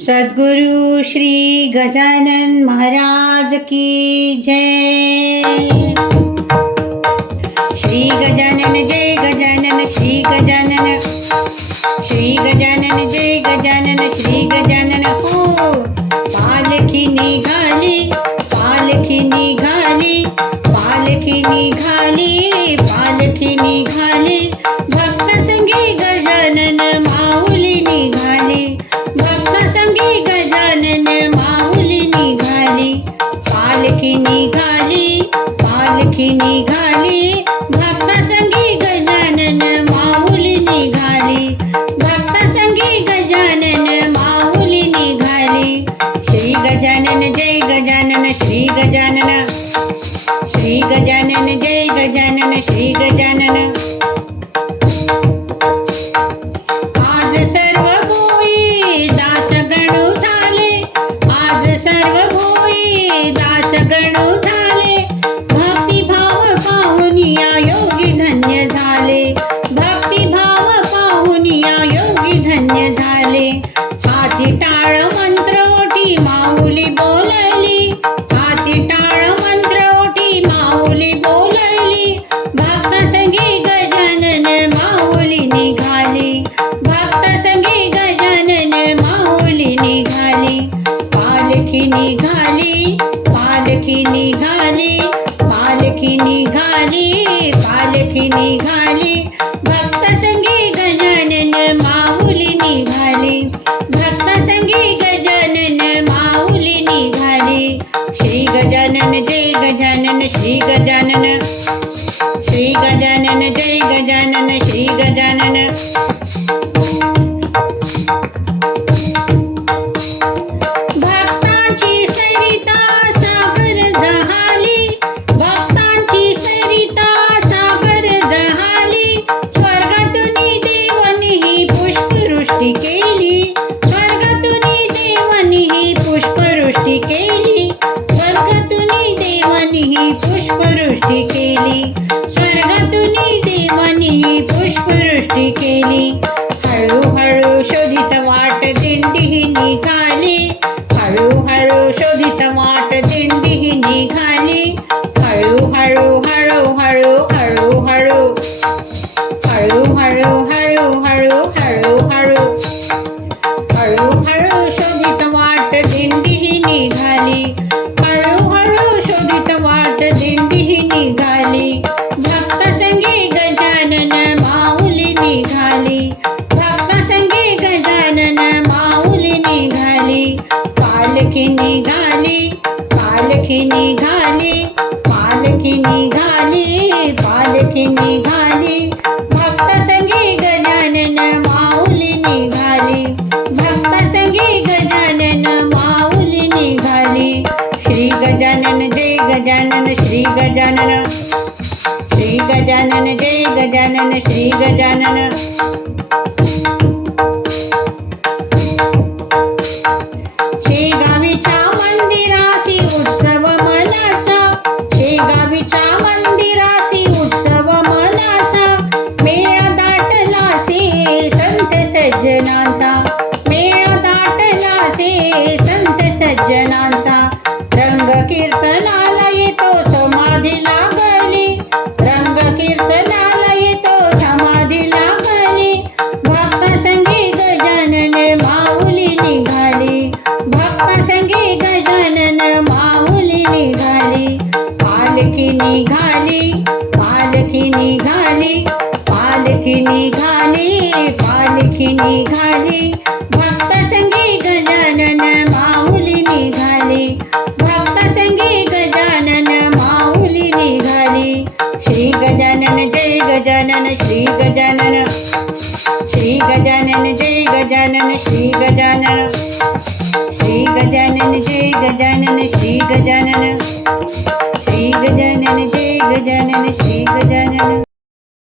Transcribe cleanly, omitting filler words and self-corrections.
सद्गुरु श्री गजानन महाराज की जय। श्री गजानन जय गजानन श्री गजानन, श्री गजानन जय गजानन श्री गजानन। हो पालखी निघाली, पालखी निघाली, पालखी निघाली, पालखी निघाली, भक्त संगी गजानन माऊली निघाली, भक्त संगी गजानन माऊली निघाली, पालखी निघाली, पालखी निघाली, भक्त संगी गजानन माऊली निघाली, भक्त संगी गजानन माऊली निघाली। श्री गजानन जय गजानन श्री गजानन, श्री गजानन जय गजानन श्री गजानन। आज सर्व भोई दास गणू झाले, आज सर्व भोई दास गणू झाले, भक्तिभाव पाहुनिया योगी धन्य झाले, भक्तिभाव पाहुनिया योगी धन्य झाले। हाती टाळ मंत्र ओटी माऊली बोलली, हाती टाळ मंत्र ओटी माऊली बोलली, भक्त संगी गजानन माऊली निघाली, भक्त संगी गजानन माऊली निघाली, पालखी निघाली, पालखी निघाली, पालखी निघाली, पालखी निघाली, भक्त संगी गजानन माऊली निघाली, भक्त संगी गजानन माऊली निघाली। श्री गजानन जय गजानन श्री गजानन, श्री गजानन जय गजानन श्री गजानन। भक्तांची सरिता सागर जहाली, भक्तांची सरिता सागर जहाली, स्वर्गातून देवांनी ही पुष्पवृष्टी केली, स्वर्गातून देवांनी ही पुष्पवृष्टी केली, स्वर्गातून देवांनी ही पुष्पवृष्टी केली, स्वर्गातून देवांनी ही पुष्पवृष्टी केली। हळूहळू शोधित वाट दिंडी निघाली, हळूहळू शोधित वाट दिंडी निघाली, हळूहळू हळूहळू हळूहळू हळूहळू हळूहळू हळूहळू हळूहळू शोधित वाट दिंडी निघाली, हळूहळू शोधित वाट दिंडी निघाली, भक्त संगी गजानन माऊली निघाली, भक्त संगी गजानन माऊली निघाली, पालखी निघाली, पालखी निघाली, पालखी निघाली, पालखी निघाली, भक्त संगी गजानन माऊली निघाली, भक्त संगी गजानन माऊली निघाली। श्री गजानन जय गजानन श्री गजानन, श्री गजानन जय गजानन श्री गजानन। शेगावीच्या मंदिरासी उत्सव मनाचा, शेगावीच्या मंदिरासी उत्सव मनाचा, मेळा दाटलासे संत सज्जनांचा, मेळा दाटलासे संत सज्जनांचा, रंग कीर्तनाला येतो समाधी लागली, रंग कीर्तनाला येतो समाधी लागली, भक्त संगी गजानन माऊली निघाली, भक्त संगी गजानन माऊली निघाली, पालखी निघाली, पालखी निघाली, पालखी निघाली, पालखी निघाली, भक्त संगी गजानन माऊली निघाली, भक्त संगी गजानन माऊली निघाली। श्री गजानन जय गजानन श्री गजानन, श्री गजानन जय गजानन श्री गजानन, श्री गजानन जय गजानन श्री गजानन, श्री गजानन जय गजानन श्री गजानन।